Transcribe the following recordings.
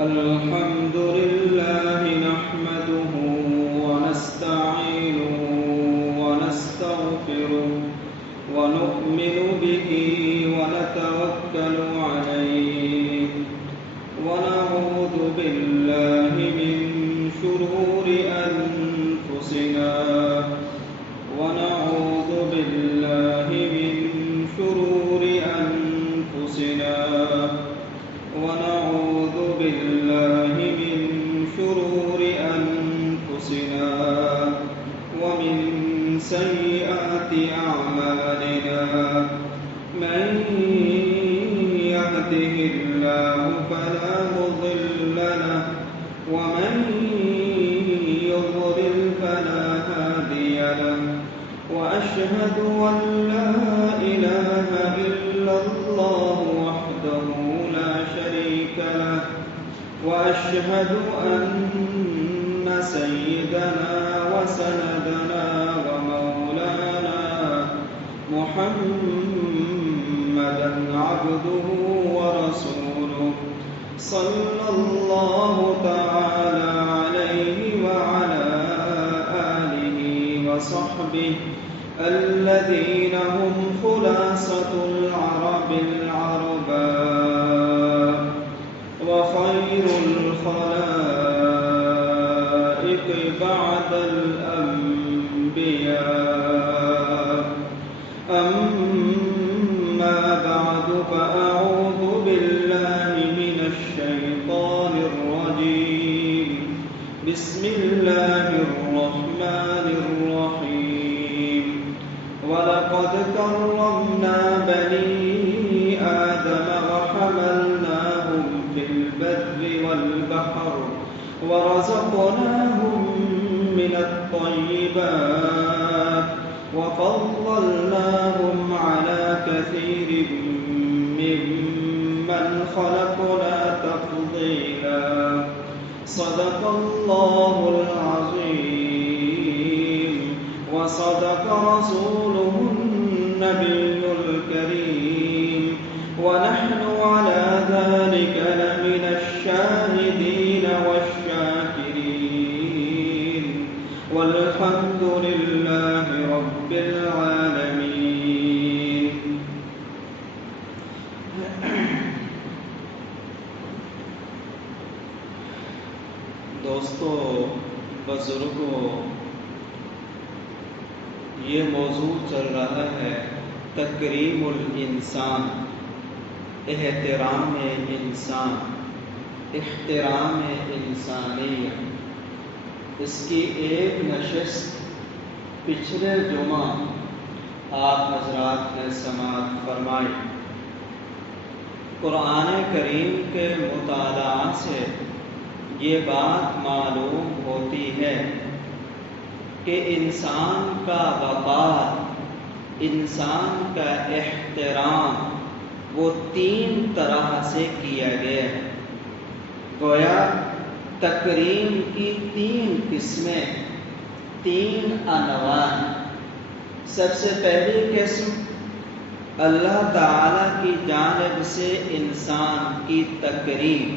الحمد لله نحمده ونستعينه ونستغفره ونؤمن به ونتوكل عليه ونعوذ بالله من شرور أنفسنا ونعوذ بالله من شرور أنفسنا ونعوذ بالله من شرور أنفسنا ومن سيئات أعمالنا من يهده الله فلا مضل له ومن يضلل فلا هادي له وأشهد أن لا إله إلا الله وحده لا شريك له وأشهد أن سيدنا وسندنا ومولانا محمدا عبده ورسوله صلى الله تعالى عليه وعلى آله وصحبه الذين هم خلاصة العرب العرباء وخير الخلائق بعد الأنبياء أما بعد فأعوذ بالله من الشيطان الرجيم بسم الله الرحمن الرحيم ولقد كرمنا بني آدم وحملناهم في البر والبحر ورزقناهم من الطيبات وفضلناهم على كثير ممن خلقنا تفضيلا صدق الله العظيم وصدق رسوله النبي الكريم ونحن على ذلك لمن الشاهدين والشاكرين والحمد لله رب العالمين. دوستو، بزرگوں، یہ موضوع چل رہا ہے تکریم الانسان، احترام انسان، احترام انسانیت. اس کی ایک نشست پچھلے جمعہ آپ حضرات نے سماعت فرمائی. قرآن کریم کے مطالعہ سے یہ بات معلوم ہوتی ہے کہ انسان کا وقار، انسان کا احترام وہ 3 طرح سے کیا گیا ہے. گویا تکریم کی 3 قسمیں، 3 انواع. سب سے پہلی قسم اللہ تعالی کی جانب سے انسان کی تکریم.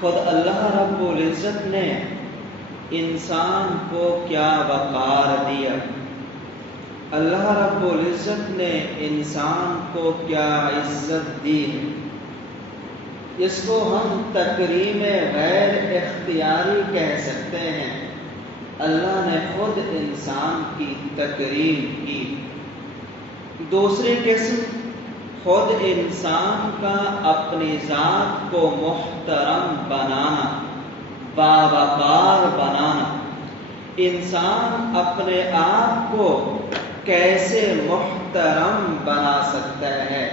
خود اللہ رب العزت نے انسان کو کیا وقار دیا، اللہ رب العزت نے انسان کو کیا عزت دی. اس کو ہم تکریم غیر اختیاری کہہ سکتے ہیں. اللہ نے خود انسان کی تکریم کی. دوسری قسم، خود انسان کا اپنی ذات کو محترم بنانا، باوقار بنانا. انسان اپنے آپ کو کیسے محترم بنا سکتا ہے؟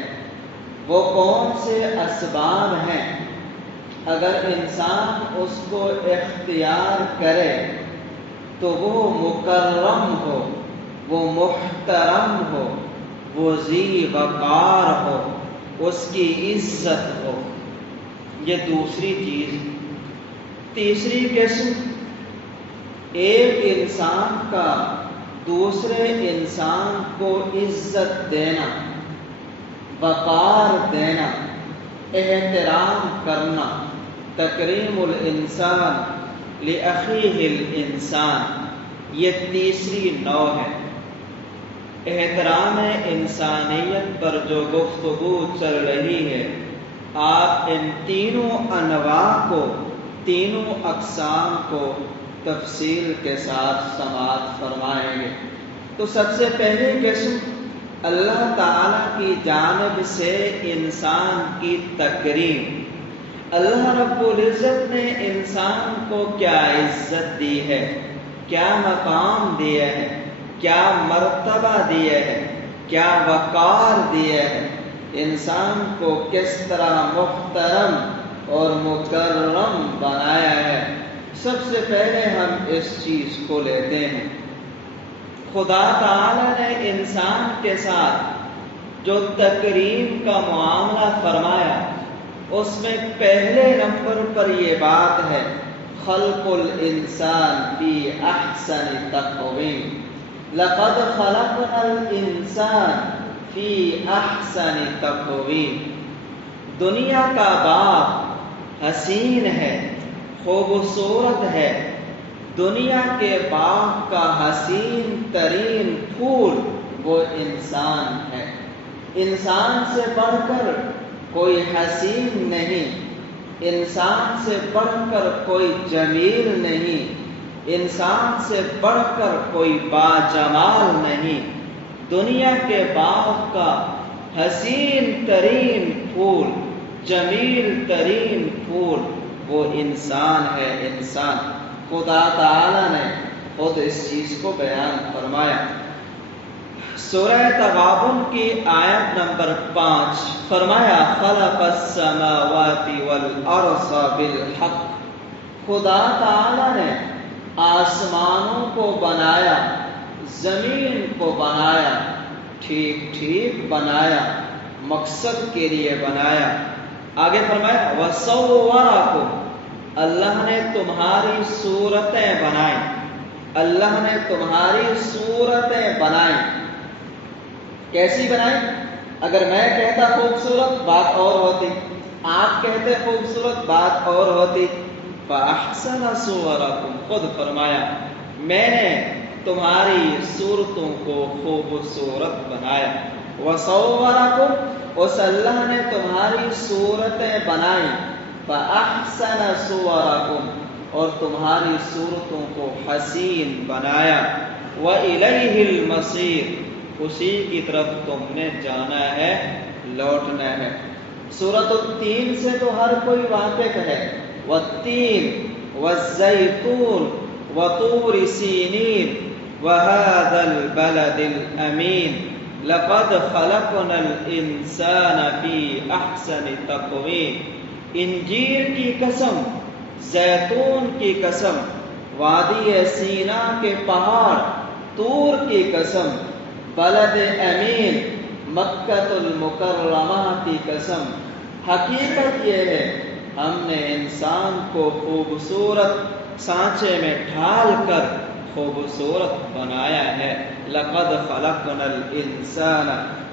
وہ کون سے اسباب ہیں اگر انسان اس کو اختیار کرے تو وہ مکرم ہو، وہ محترم ہو، وہ ذی وقار ہو، اس کی عزت ہو۔ یہ دوسری چیز۔ تیسری قسم، ایک انسان کا دوسرے انسان کو عزت دینا، وقار دینا، احترام کرنا، تکریم الانسان لأخیہ الانسان، یہ تیسری نوع ہے۔ احترام انسانیت پر جو گفتگو چل رہی ہے، آپ ان تینوں انواع کو، تینوں اقسام کو تفصیل کے ساتھ سماعت فرمائیں گے۔ تو سب سے پہلی قسم، اللہ تعالیٰ کی جانب سے انسان کی تکریم۔ اللہ رب العزت نے انسان کو کیا عزت دی ہے، کیا مقام دیا ہے، کیا مرتبہ دیا ہے، کیا وقار دیا ہے، انسان کو کس طرح محترم اور مکرم بنایا ہے۔ سب سے پہلے ہم اس چیز کو لیتے ہیں، خدا تعالی نے انسان کے ساتھ جو تکریم کا معاملہ فرمایا، اس میں پہلے نمبر پر یہ بات ہے، خلق الانسان فی احسن تقویم، لقد خلقنا الانسان فی احسن تقویم۔ دنیا کا باغ حسین ہے، خوبصورت ہے۔ دنیا کے باغ کا حسین ترین پھول وہ انسان ہے۔ انسان سے بڑھ کر کوئی حسین نہیں، انسان سے بڑھ کر کوئی جمیل نہیں، انسان سے بڑھ کر کوئی باجمال نہیں۔ دنیا کے باغ کا حسین ترین پھول، جمیل ترین پھول وہ انسان ہے، انسان۔ خدا تعالی نے خود اس چیز کو بیان فرمایا۔ سورہ تغابن کی آیت نمبر 5 فرمایا، خلق السماوات والارض بالحق۔ خدا تعالی نے آسمانوں کو بنایا، زمین کو بنایا، ٹھیک ٹھیک بنایا، مقصد کے لیے بنایا۔ آگے فرمایا، وَصَوَّرَكُمْ، اللہ نے تمہاری صورتیں بنائیں، اللہ نے تمہاری صورتیں بنائیں۔ کیسی بنائیں؟ اگر میں کہتا خوبصورت، بات اور ہوتی، آپ کہتے خوبصورت، بات اور ہوتی۔ فَأَحْسَنَ صُوَرَكُمْ، خود فرمایا میں نے تمہاری صورتوں کو خوبصورت بنایا۔ وَصَوَّرَكُمْ، اس اللہ نے تمہاری صورتیں بنائیں۔ فَأَحْسَنَ صُوَرَكُمْ، اور تمہاری صورتوں کو حسین بنایا۔ وَإِلَيْهِ الْمَصِيرُ، اسی کی طرف تم نے جانا ہے، لوٹنا ہے۔ سورۃ التین سے تو ہر کوئی واقف ہے، والتین والزیتون وطور سینین وہذا البلد الامین لقد خلقنا الانسان فی احسن تقویم۔ انجیر کی قسم، زیتون کی قسم، وادی سینا کے پہاڑ طور کی قسم، بلد امین مکہ المکرمہ کی قسم۔ حقیقت یہ ہے ہم نے انسان کو خوبصورت سانچے میں ڈھال کر خوبصورت بنایا ہے۔ لقد خلقنا الانسان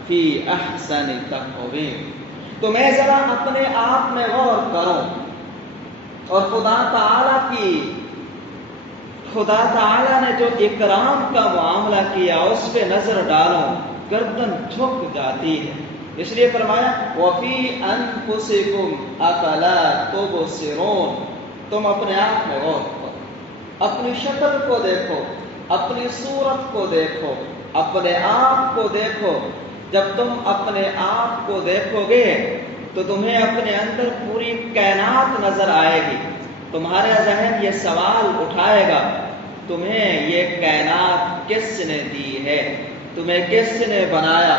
فی احسن تقویم۔ تو میں ذرا اپنے آپ میں غور کروں اور خدا تعالی نے جو اکرام کا معاملہ کیا اس پہ نظر ڈالوں، گردن جھک جاتی ہے۔ اس لیے فرمایا، وَفِي أَنفُسِكُمْ أَفَلَا تُبْصِرُونَ، تم اپنے آپ میں غور کرو، اپنی شکل کو دیکھو، اپنی صورت کو دیکھو، اپنے آپ کو دیکھو۔ جب تم اپنے آپ کو دیکھو گے تو تمہیں اپنے اندر پوری کائنات نظر آئے گی۔ تمہارے ذہن یہ سوال اٹھائے گا، تمہیں یہ کائنات کس نے دی ہے، تمہیں کس نے بنایا،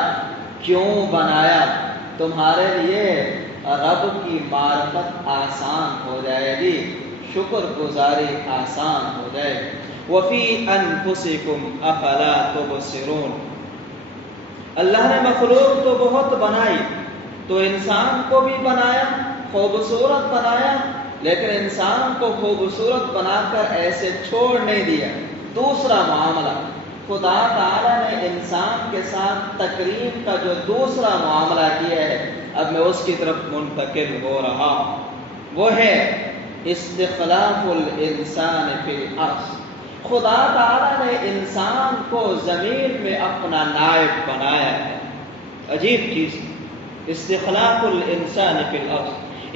کیوں بنایا، تمہارے لیے رب کی معرفت آسان ہو جائے گی، شکر گزاری آسان ہو جائے گی۔ وَفِي أَنفُسِكُمْ أَفَلَا تُبْصِرُونَ، اللہ نے مخلوق تو بہت بنائی، تو انسان کو بھی بنایا، خوبصورت بنایا، لیکن انسان کو خوبصورت بنا کر ایسے چھوڑ نہیں دیا۔ دوسرا معاملہ، خدا تعالیٰ نے انسان کے ساتھ تکریم کا جو دوسرا معاملہ کیا ہے، اب میں اس کی طرف منتقل ہو رہا ہوں، وہ ہے استخلاف الانسان فی الارض۔ خدا تعالیٰ نے انسان کو زمین میں اپنا نائب بنایا ہے۔ عجیب چیز، استخلاف الانسان فی الارض،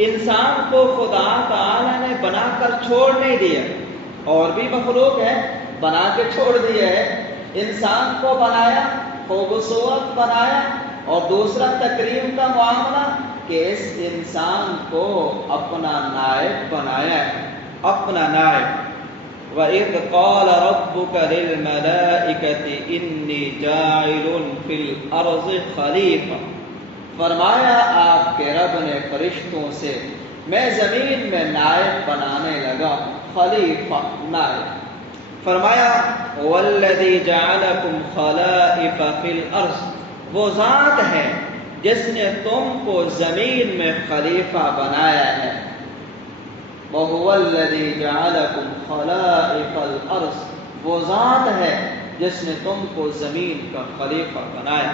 انسان کو خدا تعالیٰ نے بنا کر چھوڑ نہیں دیا، اور بھی مخلوق ہے بنا کے چھوڑ دیا ہے، انسان کو بنایا، خوبصورت بنایا، اور دوسرا تکریم کا معاملہ کہ اس انسان کو اپنا نائب بنایا ہے، اپنا نائب۔ وَإِذْ قَالَ رَبُّكَ لِلْمَلَائِكَةِ إِنِّي جَاعِلٌ فِي الْأَرْضِ خَلِيفَةً، فرمایا آپ کے رب نے فرشتوں سے میں زمین میں نائب بنانے لگا، خلیفہ، نائب۔ فرمایا وَالَّذِي جَعَلَكُمْ خَلَائِفَ فِي الْأَرْضِ، وہ ذات ہے جس نے تم کو زمین میں خلیفہ بنایا ہے۔ وَهُوَ الَّذِي جَعَلَكُمْ خَلَائِفَ الْأَرْضِ، وہ ذات ہے جس نے تم کو زمین کا خلیفہ بنایا۔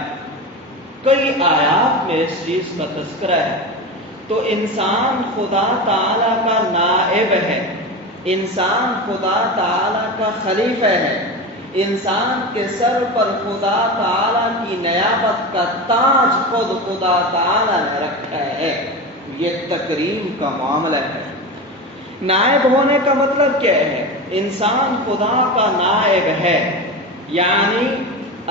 کئی آیات میں اس چیز کا تذکرہ ہے۔ تو انسان خدا تعالیٰ کا نائب ہے، انسان خدا تعالیٰ کا خلیفہ ہے، انسان کے سر پر خدا تعالیٰ کی نیابت کا تاج خود خدا تعالیٰ نے رکھا ہے۔ یہ تکریم کا معاملہ ہے۔ نائب ہونے کا مطلب کیا ہے؟ انسان خدا کا نائب ہے، یعنی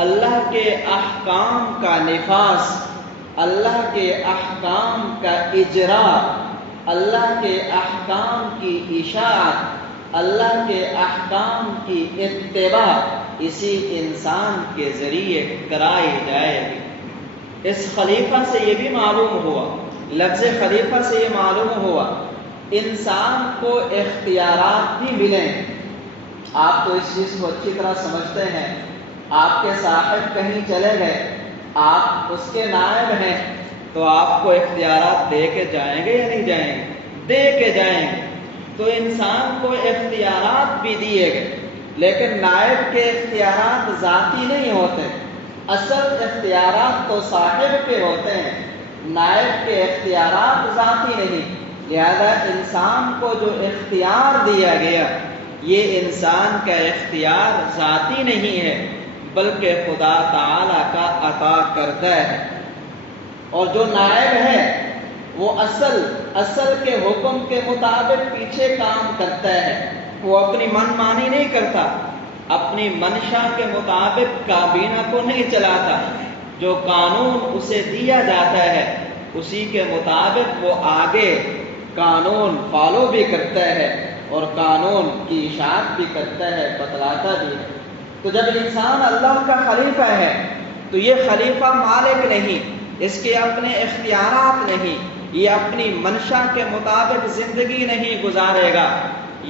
اللہ کے احکام کا نفاذ، اللہ کے احکام کا اجرا، اللہ کے احکام کی اشاعت، اللہ کے احکام کی اتباع اسی انسان کے ذریعے کرائی جائے گی۔ اس خلیفہ سے یہ بھی معلوم ہوا، لفظ خلیفہ سے یہ معلوم ہوا انسان کو اختیارات بھی ملیں۔ آپ تو اس چیز کو اچھی طرح سمجھتے ہیں، آپ کے صاحب کہیں چلے گئے، آپ اس کے نائب ہیں، تو آپ کو اختیارات دے کے جائیں گے یا نہیں جائیں گے؟ دے کے جائیں گے۔ تو انسان کو اختیارات بھی دیے گئے، لیکن نائب کے اختیارات ذاتی نہیں ہوتے، اصل اختیارات تو صاحب کے ہوتے ہیں، نائب کے اختیارات ذاتی نہیں۔ لہذا انسان کو جو اختیار دیا گیا، یہ انسان کا اختیار ذاتی نہیں ہے، بلکہ خدا تعالیٰ کا عطا کردہ ہے۔ اور جو نائب ہے وہ اصل کے حکم کے مطابق پیچھے کام کرتا ہے، وہ اپنی من مانی نہیں کرتا، اپنی منشا کے مطابق کابینہ کو نہیں چلاتا، جو قانون اسے دیا جاتا ہے اسی کے مطابق وہ آگے قانون فالو بھی کرتا ہے اور قانون کی اشاعت بھی کرتا ہے، بتلاتا بھی ہے۔ تو جب انسان اللہ کا خلیفہ ہے تو یہ خلیفہ مالک نہیں، اس کے اپنے اختیارات نہیں، یہ اپنی منشا کے مطابق زندگی نہیں گزارے گا،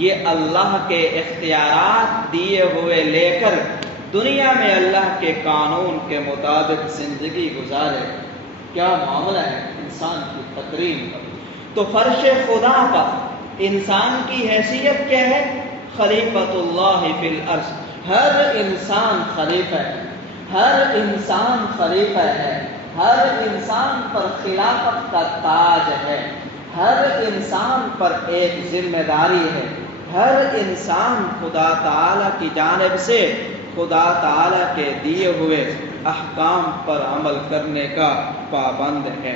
یہ اللہ کے اختیارات دیے ہوئے لے کر دنیا میں اللہ کے قانون کے مطابق زندگی گزارے گا۔ کیا معاملہ ہے انسان کی تکریم کا۔ تو فرش خدا پر انسان کی حیثیت کیا ہے؟ خلیفۃ اللہ فی الارض۔ ہر انسان خلیفہ ہے، ہر انسان خلیفہ ہے، ہر انسان پر خلافت کا تاج ہے، ہر انسان پر ایک ذمہ داری ہے، ہر انسان خدا تعالیٰ کی جانب سے خدا تعالیٰ کے دیے ہوئے احکام پر عمل کرنے کا پابند ہے۔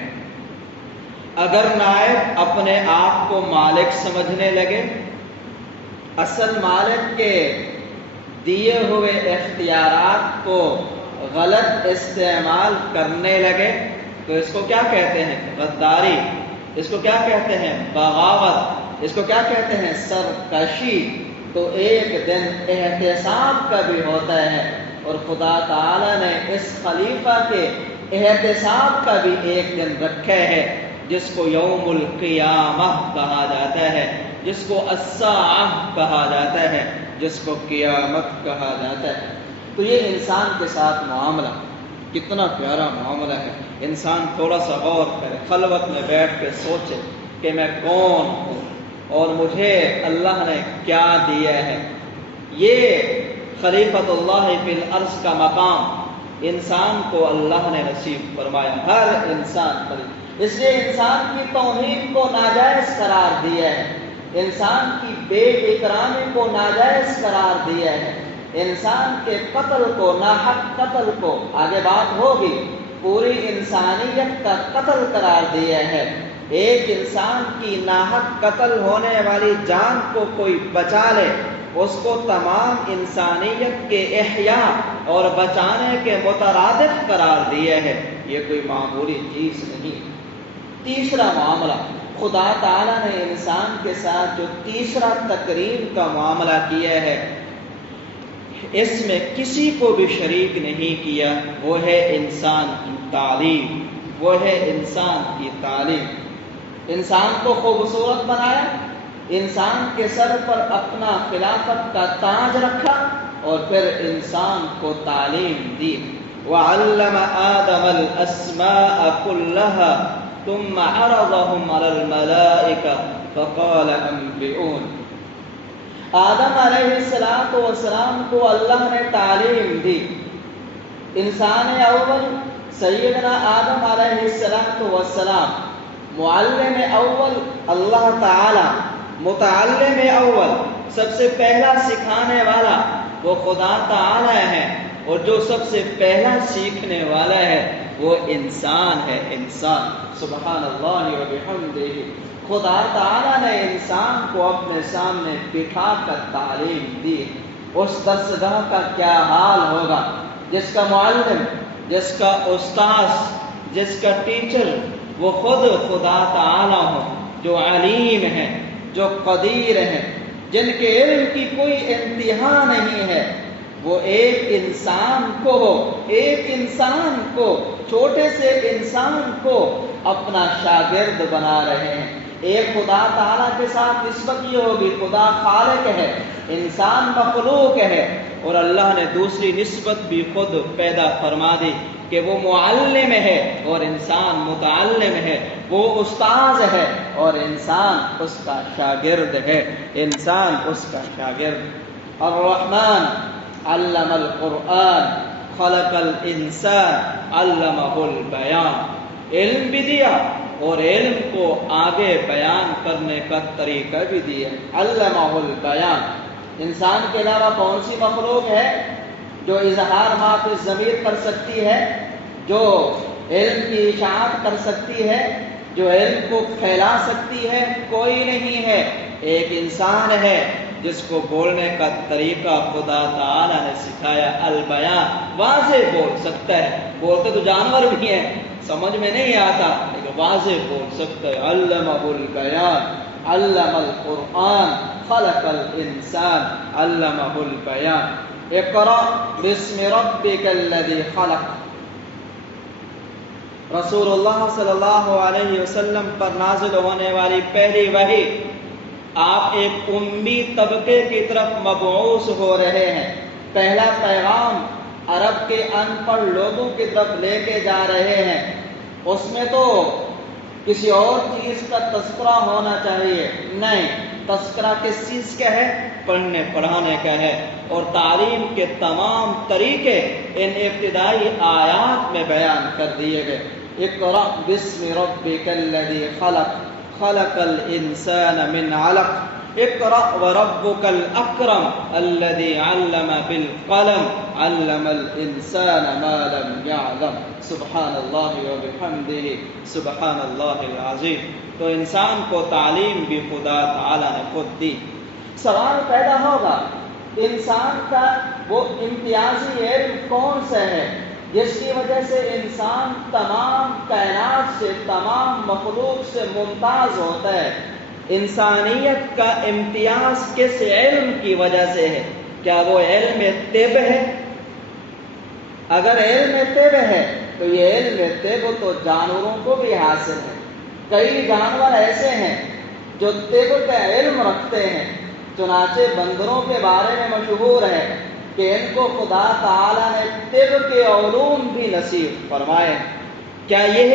اگر نائب اپنے آپ کو مالک سمجھنے لگے، اصل مالک کے دیے ہوئے اختیارات کو غلط استعمال کرنے لگے، تو اس کو کیا کہتے ہیں؟ غداری۔ اس کو کیا کہتے ہیں؟ بغاوت۔ اس کو کیا کہتے ہیں؟ سرکشی۔ تو ایک دن احتساب کا بھی ہوتا ہے، اور خدا تعالیٰ نے اس خلیفہ کے احتساب کا بھی ایک دن رکھا ہے جس کو یوم القیامہ کہا جاتا ہے، جس کو الساعہ کہا جاتا ہے، جس کو قیامت کہا جاتا ہے۔ تو یہ انسان کے ساتھ معاملہ کتنا پیارا معاملہ ہے۔ انسان تھوڑا سا غور کرے، خلوت میں بیٹھ کے سوچے کہ میں کون ہوں اور مجھے اللہ نے کیا دیا ہے۔ یہ خلیفۃ اللہ فی الارض کا مقام انسان کو اللہ نے نصیب فرمایا، ہر انسان پر۔ اس لیے انسان کی توہین کو ناجائز قرار دیا ہے، انسان کی بے اکرامی کو ناجائز قرار دیا ہے، انسان کے قتل کو، ناحق قتل کو، آگے بات ہوگی، پوری انسانیت کا قتل قرار دیا ہے۔ ایک انسان کی ناحق قتل ہونے والی جان کو کوئی بچا لے، اس کو تمام انسانیت کے احیاء اور بچانے کے مترادف قرار دیا ہے۔ یہ کوئی معمولی چیز نہیں۔ تیسرا معاملہ، خدا تعالیٰ نے انسان کے ساتھ جو تیسرا تکریم کا معاملہ کیا ہے، اس میں کسی کو بھی شریک نہیں کیا، وہ ہے انسان کی تعلیم، وہ ہے انسان کی تعلیم۔ انسان کو خوبصورت بنایا، انسان کے سر پر اپنا خلافت کا تاج رکھا اور پھر انسان کو تعلیم دی۔ وَعَلَّمَ آدَمَ الْأَسْمَاءَ كُلَّهَا ثُمَّ عَرَضَهُمْ عَلَى الْمَلَائِكَةِ فَقَالَ أَنبِئُونِ۔ آدم علیہ السلام کو اللہ نے تعلیم دی۔ انسان اول سیدنا آدم علیہ السلام، معلم اول اللہ تعالی، متعلم اول سب سے پہلا سکھانے والا وہ خدا تعالی ہے، اور جو سب سے پہلا سیکھنے والا ہے وہ انسان ہے۔ انسان، سبحان اللہ و بحمدہ، خدا تعالیٰ نے انسان کو اپنے سامنے بٹھا کر تعلیم دی۔ اس درسگاہ کا کیا حال ہوگا جس کا معلم، جس کا استاذ، جس کا ٹیچر وہ خود خدا تعالیٰ ہو، جو علیم ہے، جو قدیر ہے، جن کے علم کی کوئی انتہا نہیں ہے۔ وہ ایک انسان کو، ایک انسان کو، چھوٹے سے انسان کو اپنا شاگرد بنا رہے ہیں۔ ایک خدا تعالیٰ کے ساتھ نسبت یہ ہوگی، خدا خالق ہے، انسان مخلوق ہے، اور اللہ نے دوسری نسبت بھی خود پیدا فرما دی کہ وہ معلم ہے اور انسان متعلم ہے، وہ استاذ ہے اور انسان اس کا شاگرد ہے، انسان اس کا شاگرد۔ الرحمن علم القرآن خلق الانسان علمہ البیان، علم بھی دیا اور علم کو آگے بیان کرنے کا طریقہ بھی دیا۔ علمہ البیان، انسان کے علاوہ کون سی مخلوق ہے جو اظہار ما فی الضمیر کر سکتی ہے، جو علم کی اشاعت کر سکتی ہے، جو علم کو پھیلا سکتی ہے؟ کوئی نہیں ہے۔ ایک انسان ہے جس کو بولنے کا طریقہ خدا تعالیٰ نے سکھایا، البیان، واضح بول سکتا ہے۔ بولتے تو جانور بھی ہیں، سمجھ میں نہیں آتا لیکن واضح بول سکتا ہے۔ علمہ البیان، علم القرآن خلق الانسان علمہ البیان۔ اقرأ باسم ربک الذی خلق، رسول اللہ صلی اللہ علیہ وسلم پر نازل ہونے والی پہلی وحی، آپ ایک امی طبقے کی طرف مبعوث ہو رہے ہیں، پہلا پیغام عرب کے ان پڑھ لوگوں کی طرف لے کے جا رہے ہیں۔ اس میں تو کسی اور چیز کا تذکرہ ہونا چاہیے، نہیں، تذکرہ کس چیز کا ہے؟ پڑھنے پڑھانے کا ہے، اور تعلیم کے تمام طریقے ان ابتدائی آیات میں بیان کر دیے گئے۔ اقرأ باسم ربک الذی خلق، خلق الانسان من علق، اقرأ وربک الاکرم الذی علم بالقلم علم الانسان ما لم يعلم۔ سبحان اللہ وبحمدہ، سبحان اللہ العظیم۔ تو انسان کو تعلیم بھی خدا تعالیٰ نے خود دی۔ سوال پیدا ہوگا، انسان کا وہ امتیازی علم کون سا ہے جس کی وجہ سے انسان تمام کائنات سے، تمام مخلوق سے ممتاز ہوتا ہے؟ انسانیت کا امتیاز کس علم کی وجہ سے ہے؟ کیا وہ علم طب ہے؟ اگر علم طب ہے تو یہ علم طب تو جانوروں کو بھی حاصل ہے۔ کئی جانور ایسے ہیں جو طب کا علم رکھتے ہیں، چنانچہ بندروں کے بارے میں مشہور ہے کہ ان کو خدا تعالیٰ نے طب کے علوم بھی نصیب فرمائے۔ کیا یہ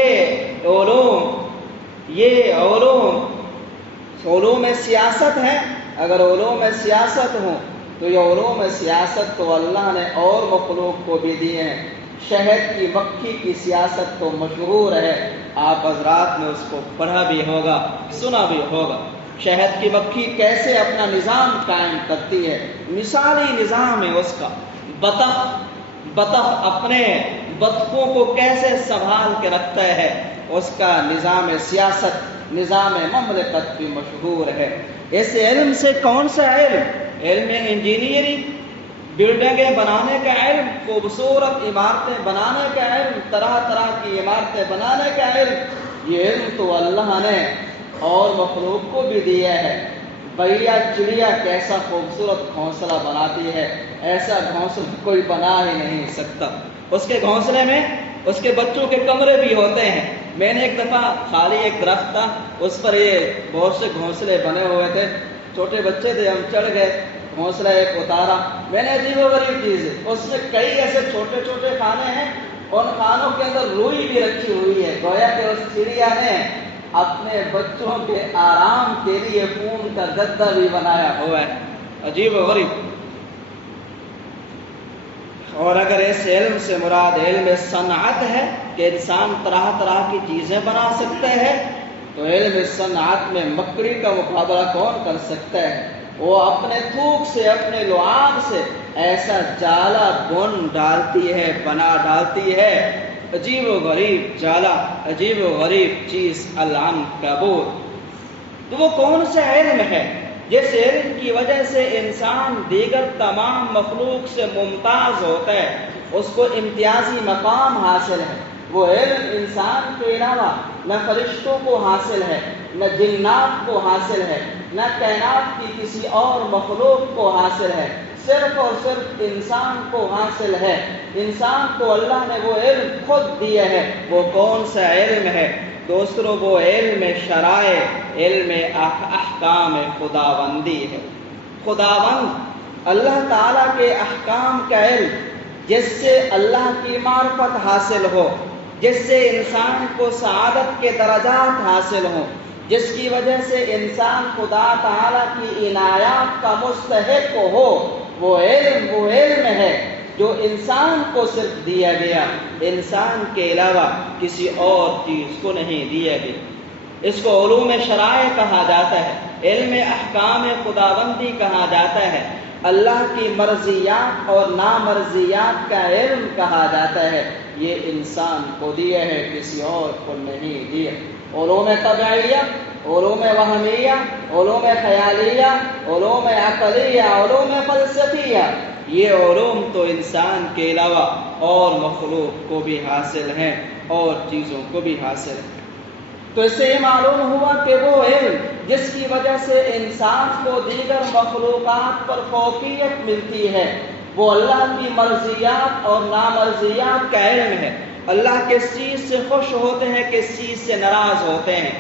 علوم سیاست ہے؟ اگر علوم سیاست ہوں تو یہ علوم سیاست تو اللہ نے اور مخلوق کو بھی دیے ہیں۔ شہد کی مکھی کی سیاست تو مشہور ہے، آپ حضرات نے اس کو پڑھا بھی ہوگا، سنا بھی ہوگا۔ شہد کی مکھی کیسے اپنا نظام قائم کرتی ہے، مثالی نظام ہے اس کا۔ بطخ اپنے بطخوں کو کیسے سنبھال کے رکھتا ہے، اس کا نظام سیاست، نظام مملکت بھی مشہور ہے۔ اس علم سے کون سا علم انجینئرنگ، بلڈنگیں بنانے کا علم، خوبصورت عمارتیں بنانے کا علم، طرح طرح کی عمارتیں بنانے کا علم، یہ علم تو اللہ نے اور مخلوق کو بھی دیا ہے۔ بھیا چڑیا کیسا خوبصورت گھونسلہ بناتی ہے، ایسا گھونسلہ کوئی بنا ہی نہیں سکتا۔ اس کے گھونسلے میں اس کے بچوں کے کمرے بھی ہوتے ہیں۔ میں نے ایک دفعہ خالی ایک درخت تھا، اس پر یہ بہت سے گھونسلے بنے ہوئے تھے، چھوٹے بچے تھے، ہم چڑھ گئے، گھونسلہ ایک اتارا، میں نے عجیب و غریب چیز ہے، اس میں کئی ایسے چھوٹے چھوٹے خانے ہیں، ان خانوں کے اندر روئی بھی رکھی ہوئی ہے، گویا کہ اس چڑیا نے اپنے بچوں کے آرام کے لیے خون کا گدا بھی بنایا ہوا ہے، عجیب و غریب۔ اور اگر اس علم سے مراد علم صنعت ہے کہ انسان طرح طرح کی چیزیں بنا سکتے ہیں، تو علم صنعت میں مکڑی کا مقابلہ کون کر سکتا ہے؟ وہ اپنے تھوک سے، اپنے لعاب سے ایسا جالا بن ڈالتی ہے، بنا ڈالتی ہے، عجیب و غریب جالا، عجیب و غریب چیز، العنکبوت۔ تو وہ کون سا علم ہے جس علم کی وجہ سے انسان دیگر تمام مخلوق سے ممتاز ہوتا ہے، اس کو امتیازی مقام حاصل ہے؟ وہ علم انسان کے علاوہ نہ فرشتوں کو حاصل ہے، نہ جنات کو حاصل ہے، نہ کائنات کی کسی اور مخلوق کو حاصل ہے، صرف اور صرف انسان کو حاصل ہے۔ انسان کو اللہ نے وہ علم خود دیا ہے۔ وہ کون سا علم ہے دوسترو؟ وہ علم شرائع، علم احکام خداوندی ہے۔ خداوند اللہ تعالیٰ کے احکام کا علم، جس سے اللہ کی معرفت حاصل ہو، جس سے انسان کو سعادت کے درجات حاصل ہوں، جس کی وجہ سے انسان خدا تعالیٰ کی عنایات کا مستحق ہو، وہ علم ہے جو انسان کو صرف دیا گیا، انسان کے علاوہ کسی اور چیز کو نہیں دیا گیا۔ اس کو علوم شرائع کہا جاتا ہے، علم احکام خداوندی کہا جاتا ہے، اللہ کی مرضیات اور نامرضیات کا علم کہا جاتا ہے۔ یہ انسان کو دیا ہے، کسی اور کو نہیں دیا۔ علوم طبعیہ، علوم وہمیہ، علوم خیالیہ، علوم عقلیہ، علوم فلسفیہ، یہ علوم تو انسان کے علاوہ اور مخلوق کو بھی حاصل ہیں اور چیزوں کو بھی حاصل ہے۔ تو اس سے یہ معلوم ہوا کہ وہ علم جس کی وجہ سے انسان کو دیگر مخلوقات پر فوقیت ملتی ہے، وہ اللہ کی مرضیات اور نامرضیات کا علم ہے۔ اللہ کس چیز سے خوش ہوتے ہیں، کس چیز سے ناراض ہوتے ہیں،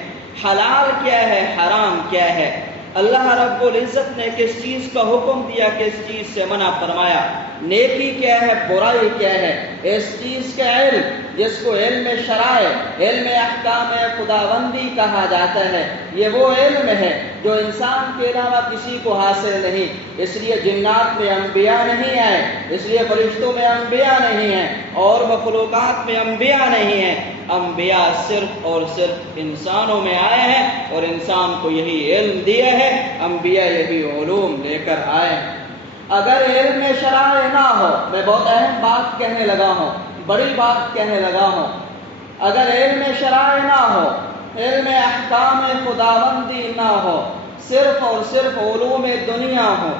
حلال کیا ہے، حرام کیا ہے، اللہ رب العزت نے کس چیز کا حکم دیا، کس چیز سے منع فرمایا، نیکی کیا ہے، برائی کیا ہے، اس چیز کا علم جس کو علم شرائع، علم احکام خداوندی کہا جاتا ہے، یہ وہ علم ہے جو انسان کے علاوہ کسی کو حاصل نہیں۔ اس لیے جنات میں انبیاء نہیں آئے، اس لیے فرشتوں میں انبیاء نہیں ہیں، اور مخلوقات میں انبیاء نہیں ہیں۔ انبیاء صرف اور صرف انسانوں میں آئے ہیں اور انسان کو یہی علم دیا ہے، انبیاء یہی علوم لے کر آئے ہیں۔ اگر علم شرائع نہ ہو، میں بہت اہم بات کہنے لگا ہوں، بڑی بات کہنے لگا ہوں، اگر علم شرائع نہ ہو، علم احکام خداوندی نہ ہو، صرف اور صرف علوم دنیا ہوں،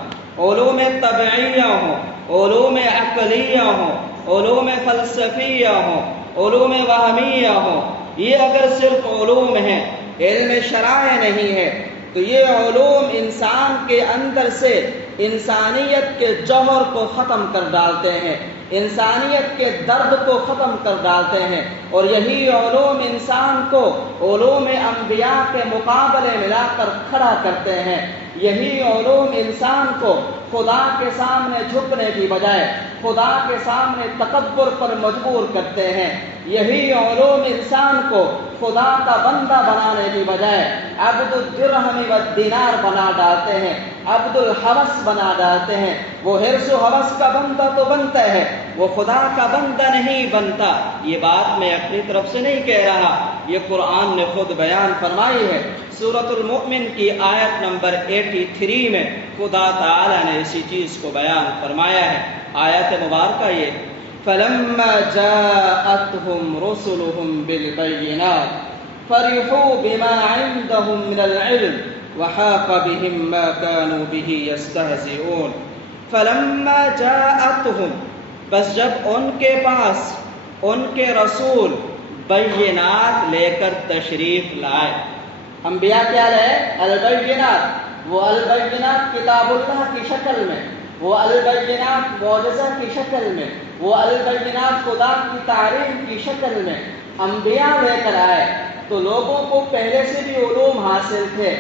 علوم طبعیہ ہوں، علوم عقلیہ ہوں، علوم فلسفیہ ہوں، علوم وہمیہ ہوں، یہ اگر صرف علوم ہیں، علم شرائع نہیں ہے، تو یہ علوم انسان کے اندر سے انسانیت کے جوہر کو ختم کر ڈالتے ہیں، انسانیت کے درد کو ختم کر ڈالتے ہیں، اور یہی علوم انسان کو علوم انبیاء کے مقابلے میں لا کر کھڑا کرتے ہیں۔ یہی علوم انسان کو خدا کے سامنے جھکنے کی بجائے خدا کے سامنے تکبر پر مجبور کرتے ہیں۔ یہی علوم انسان کو خدا کا بندہ بنانے کی بجائے عبد الدرہم والدینار بنا ڈالتے ہیں، عبد الحوث بنا ڈالتے ہیں۔ وہ حرص و ہوس کا بندہ تو بنتا ہے، وہ خدا کا بندہ نہیں بنتا۔ یہ بات میں اپنی طرف سے نہیں کہہ رہا، یہ قرآن نے خود بیان فرمائی ہے۔ سورۃ المؤمن کی آیت نمبر 83 میں خدا تعالی نے اسی چیز کو بیان فرمایا ہے۔ آیت مبارکہ یہ فَلَمَّا جَاءَتْهُمْ رُسُلُهُم بِالْبَيِّنَاتِ فَرِحُوا بِمَا عِندَهُم مِّنَ الْعِلْمِ وَحَاقَ بِهِم مَّا كَانُوا بِهِ يَسْتَهْزِئُونَ۔ فَلَمَّا جَاءَتْهُمْ، بس جب ان کے پاس ان کے رسول بینات لے کر تشریف لائے۔ انبیاء کیا لائے؟ البینات۔ وہ البینات کتاب اللہ کی شکل میں، وہ البینات معجزہ کی شکل میں، وہ البینات خدا کی تعلیم کی شکل میں انبیاء لے کر آئے۔ تو لوگوں کو پہلے سے بھی علوم حاصل تھے۔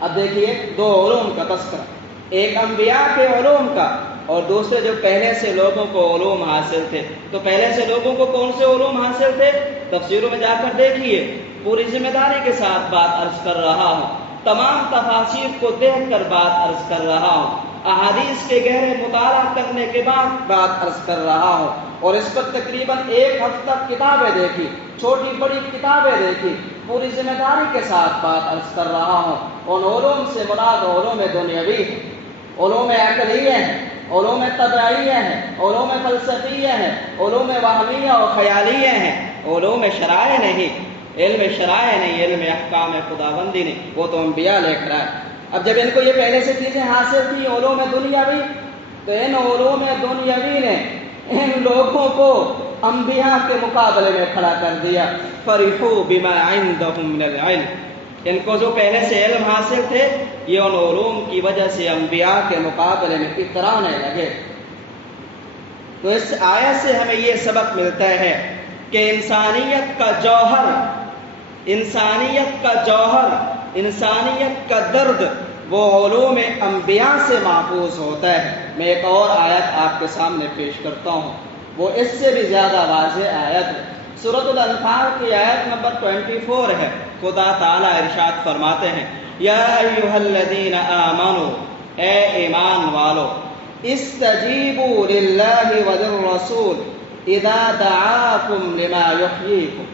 اب دیکھیے دو علوم کا تذکرہ، ایک انبیاء کے علوم کا اور دوسرے جو پہلے سے لوگوں کو علوم حاصل تھے۔ تو پہلے سے لوگوں کو کون سے علوم حاصل تھے؟ تفسیروں میں جا کر دیکھیے، پوری ذمہ داری کے ساتھ بات عرض کر رہا ہوں، تمام تفاسیر کو دیکھ کر بات عرض کر رہا ہوں، احادیث کے گہرے مطالعہ کرنے کے بعد بات عرض کر رہا ہوں، اور اس پر تقریباً 1 ہفتہ کتابیں دیکھی، چھوٹی بڑی کتابیں دیکھی، پوری ذمہ داری کے ساتھ بات عرض کر رہا ہوں۔ ان علوم سے مراد علوم دنیاوی ہے، علوم عقلیہ ہیں، علوم طبعیہ ہیں، علوم فلسفیہ ہیں، علوم وہمیہ و خیالیہ ہیں، علوم شرائع نہیں، علم شرائع نہیں، علم احکام خداوندی نہیں، وہ تو انبیاء لے کر آئے۔ اب جب ان کو یہ پہلے سے چیزیں حاصل تھیں علوم دنیاوی، تو ان علوم دنیاوی نے ان لوگوں کو انبیاء کے مقابلے میں کھڑا کر دیا۔ فرحوا بما عندهم من العلم، ان کو جو پہلے سے علم حاصل تھے یہ ان علوم کی وجہ سے انبیاء کے مقابلے میں اترانے لگے۔ تو اس آیت سے ہمیں یہ سبق ملتا ہے کہ انسانیت کا جوہر، انسانیت کا جوہر، انسانیت کا درد وہ علوم انبیاء سے محفوظ ہوتا ہے۔ میں ایک اور آیت آپ کے سامنے پیش کرتا ہوں، وہ اس سے بھی زیادہ واضح آیت ہے۔ سورۃ الانفال کی آیت نمبر 24 ہے۔ خدا تعالیٰ ارشاد فرماتے ہیں، یا ایھا الذین آمنوا، اے ایمان والو، استجیبوا للہ وللرسول اذا دعاکم لما یحییکم۔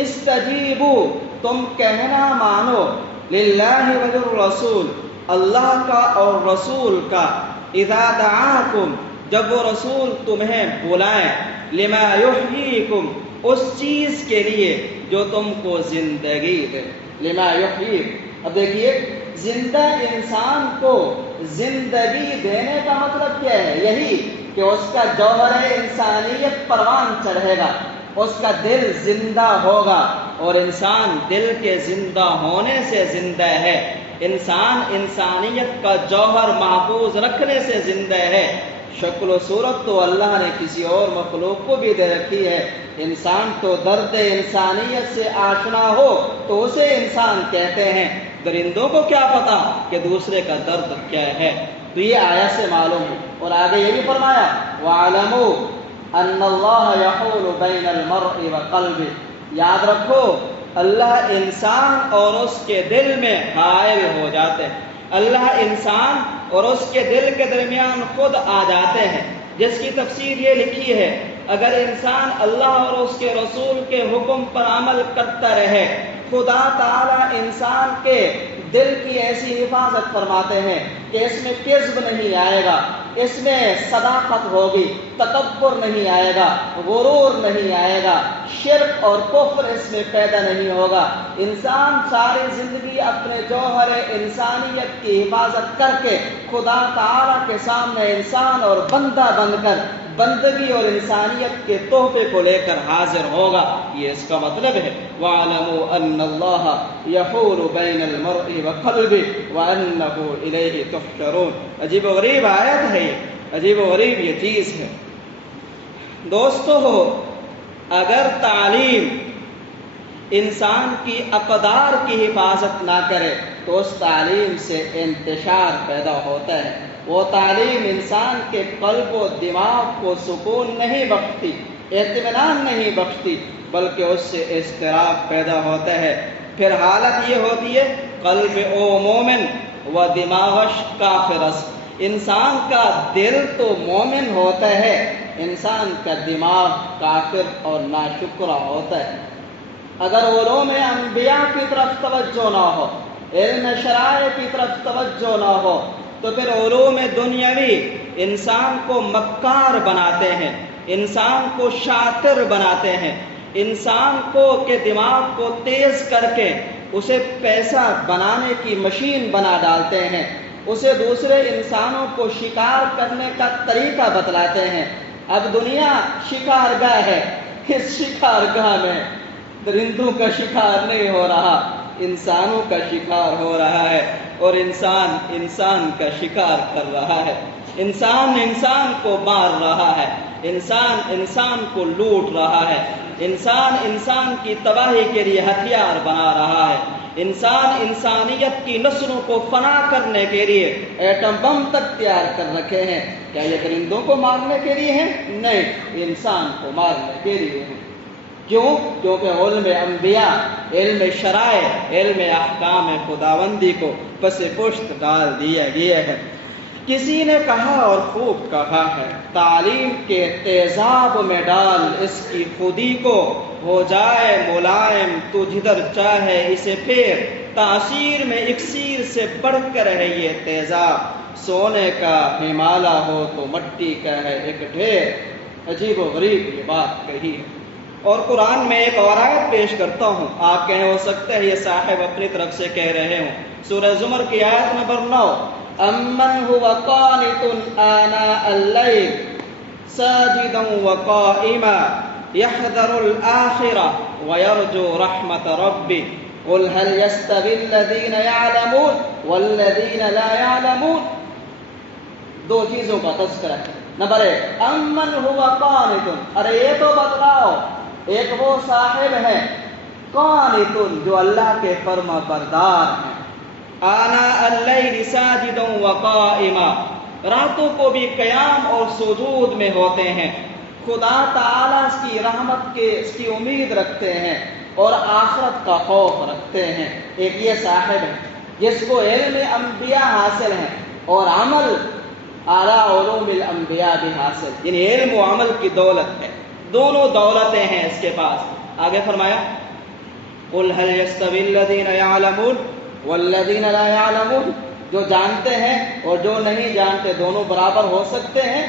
استجیبوا، تم کہنا مانو، للہ وللرسول، اللہ کا اور رسول کا، اذا دعاکم، جب وہ رسول تمہیں بلائیں، لما یحییکم، اس چیز کے لیے جو تم کو زندگی دے، لما یحییکم۔ اب دیکھیے زندہ انسان کو زندگی دینے کا مطلب کیا ہے؟ یہی کہ اس کا جوہر انسانیت پروان چڑھے گا، اس کا دل زندہ ہوگا، اور انسان دل کے زندہ ہونے سے زندہ ہے۔ انسان انسانیت کا جوہر محفوظ رکھنے سے زندہ ہے۔ شکل و صورت تو اللہ نے کسی اور مخلوق کو بھی دے رکھی ہے۔ انسان تو درد انسانیت سے آشنا ہو تو اسے انسان کہتے ہیں، درندوں کو کیا پتا کہ دوسرے کا درد کیا ہے۔ تو یہ آیت سے معلوم ہے۔ اور آگے یہ بھی فرمایا، وَاعْلَمُوا أَنَّ اللَّهَ يَحُولُ بَيْنَ الْمَرْءِ وَقَلْبِهِ، یاد رکھو اللہ انسان اور اس کے دل میں حائل ہو جاتے ہیں۔ اللہ انسان اور اس کے دل کے درمیان خود آ جاتے ہیں، جس کی تفسیر یہ لکھی ہے، اگر انسان اللہ اور اس کے رسول کے حکم پر عمل کرتا رہے، خدا تعالی انسان کے دل کی ایسی حفاظت فرماتے ہیں کہ اس میں کذب نہیں آئے گا، اس میں صداقت ہوگی، تکبر نہیں آئے گا، غرور نہیں آئے گا، شرک اور کفر اس میں پیدا نہیں ہوگا۔ انسان ساری زندگی اپنے جوہر انسانیت کی حفاظت کر کے خدا تعالی کے سامنے انسان اور بندہ بن کر بندگی اور انسانیت کے تحفے کو لے کر حاضر ہوگا۔ یہ اس کا مطلب ہے، وَاعْلَمُوا أَنَّ اللَّهَ يَحُولُ بَيْنَ الْمَرْءِ وَقَلْبِهِ وَأَنَّهُ إِلَيْهِ تُحْشَرُونَ۔ عجیب و غریب آیت ہے یہ، عجیب و غریب یہ چیز ہے۔ دوستو، اگر تعلیم انسان کی اقدار کی حفاظت نہ کرے تو اس تعلیم سے انتشار پیدا ہوتا ہے. وہ تعلیم انسان کے قلب و دماغ کو سکون نہیں بخشتی، اطمینان نہیں بخشتی، بلکہ اس سے اضطراب پیدا ہوتا ہے. پھر حالت یہ ہوتی ہے قلب او مومن و دماغش کافرس. انسان کا دل تو مومن ہوتا ہے، انسان کا دماغ کافر اور ناشکرہ ہوتا ہے. اگر علوم انبیاء کی طرف توجہ نہ ہو، علم شرائع کی طرف توجہ نہ ہو، تو پھر علوم دنیاوی انسان کو مکار بناتے ہیں، انسان کو شاطر بناتے ہیں، انسان کو کے دماغ کو تیز کر کے اسے پیسہ بنانے کی مشین بنا ڈالتے ہیں، اسے دوسرے انسانوں کو شکار کرنے کا طریقہ بتلاتے ہیں. اب دنیا شکارگاہ ہے، اس شکارگاہ میں درندوں کا شکار نہیں ہو رہا، انسانوں کا شکار ہو رہا ہے، اور انسان انسان کا شکار کر رہا ہے. انسان کو مار رہا ہے، انسان کو لوٹ رہا ہے، انسان کی تباہی کے لیے ہتھیار بنا رہا ہے. انسانیت کی نسلوں کو فنا کرنے کے لیے ایٹم بم تک تیار کر رکھے ہیں. کیا یہ درندوں کو مارنے کے لیے ہیں؟ نہیں، انسان کو مارنے کے لیے ہیں. کیوں؟ کیونکہ علم انبیاء، علم شرائع، علم احکام خداوندی کو پس پشت ڈال دیا گیا ہے. کسی نے کہا اور خوب کہا ہے، تعلیم کے تیزاب میں ڈال اس کی خودی کو، ہو جائے ملائم تو جدھر چاہے اسے پھیر. تاثیر میں اکسیر سے بڑھ کر ہے یہ تیزاب، سونے کا ہمالہ ہو تو مٹی کا ہے ایک ڈھیر. عجیب و غریب یہ بات کہی ہے. اور قرآن میں ایک اور آیت پیش کرتا ہوں، آپ کہیں ہو سکتا ہے یہ صاحب اپنی طرف سے کہہ رہے ہوں. سورہ زمر کی آیت نمبر 9، امن هو قانت آناء اللیل ساجدا وقائما يحذر الآخرة ويرجو رحمة ربه قل هل يستوي الذين يعلمون والذين لا يعلمون. دو چیزوں کا تذکرہ ہے. نمبر 1، امن هو قانت، ارے یہ تو بتلاؤ ایک وہ صاحب ہے قانت جو اللہ کے فرما بردار ہیں. آناء اللیل ساجدا وقائما، راتوں کو بھی قیام اور سجود میں ہوتے ہیں، خدا تعالیٰ اس کی رحمت کے اس کی امید رکھتے ہیں اور آخرت کا خوف رکھتے ہیں. ایک یہ صاحب ہے جس کو علم انبیاء حاصل ہے اور عمل اعلیٰ علوم الانبیاء بھی حاصل، یعنی علم و عمل کی دولت ہے، دونوں دولتیں ہیں اس کے پاس. آگے فرمایا قل هل يستوي الذين يعلمون والذين لا يعلمون، جو جانتے ہیں اور جو نہیں جانتے دونوں برابر ہو سکتے ہیں.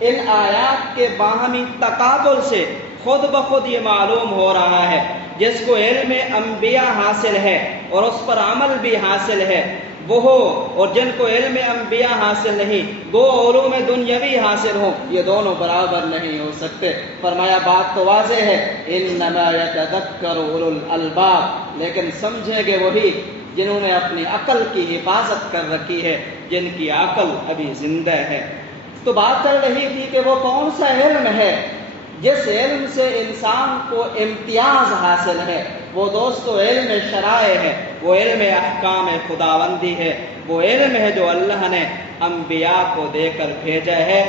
ان آیات کے باہمی تقابل سے خود بخود یہ معلوم ہو رہا ہے جس کو علم انبیاء حاصل ہے اور اس پر عمل بھی حاصل ہے وہ ہو، اور جن کو علم انبیاء حاصل نہیں گو علوم دنیاوی حاصل ہوں، یہ دونوں برابر نہیں ہو سکتے. فرمایا بات تو واضح ہے، انما یتذکر اولو الالباب، لیکن سمجھیں گے وہی جنہوں نے اپنی عقل کی حفاظت کر رکھی ہے، جن کی عقل ابھی زندہ ہے. تو بات چل رہی تھی کہ وہ کون سا علم ہے جس علم سے انسان کو امتیاز حاصل ہے. وہ دوستو علم شرائع ہے، وہ علم احکام خداوندی ہے، وہ علم ہے جو اللہ نے انبیاء کو دے کر بھیجا ہے.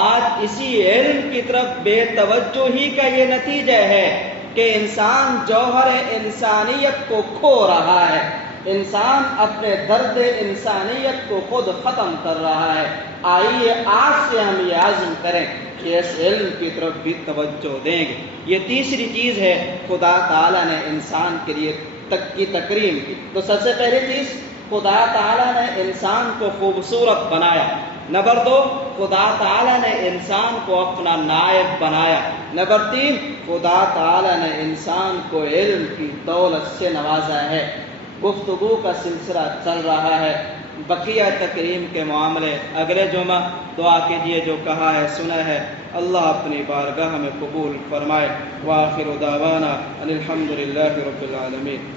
آج اسی علم کی طرف بے توجہی کا یہ نتیجہ ہے کہ انسان جوہر انسانیت کو کھو رہا ہے، انسان اپنے درد انسانیت کو خود ختم کر رہا ہے. آئیے آج سے ہم یہ عزم کریں کہ اس علم کی طرف بھی توجہ دیں گے. یہ تیسری چیز ہے، خدا تعالیٰ نے انسان کے لیے کی تکریم کی. تو سب سے پہلی چیز، خدا تعالیٰ نے انسان کو خوبصورت بنایا. نمبر 2، خدا تعالیٰ نے انسان کو اپنا نائب بنایا. نمبر 3، خدا تعالیٰ نے انسان کو علم کی دولت سے نوازا ہے. گفتگو کا سلسلہ چل رہا ہے، بقیہ تکریم کے معاملے اگلے جمعہ. دعا کیجیے جو کہا ہے سنا ہے اللہ اپنی بارگاہ میں قبول فرمائے. وآخر دعوانا ان الحمد للہ رب العالمین.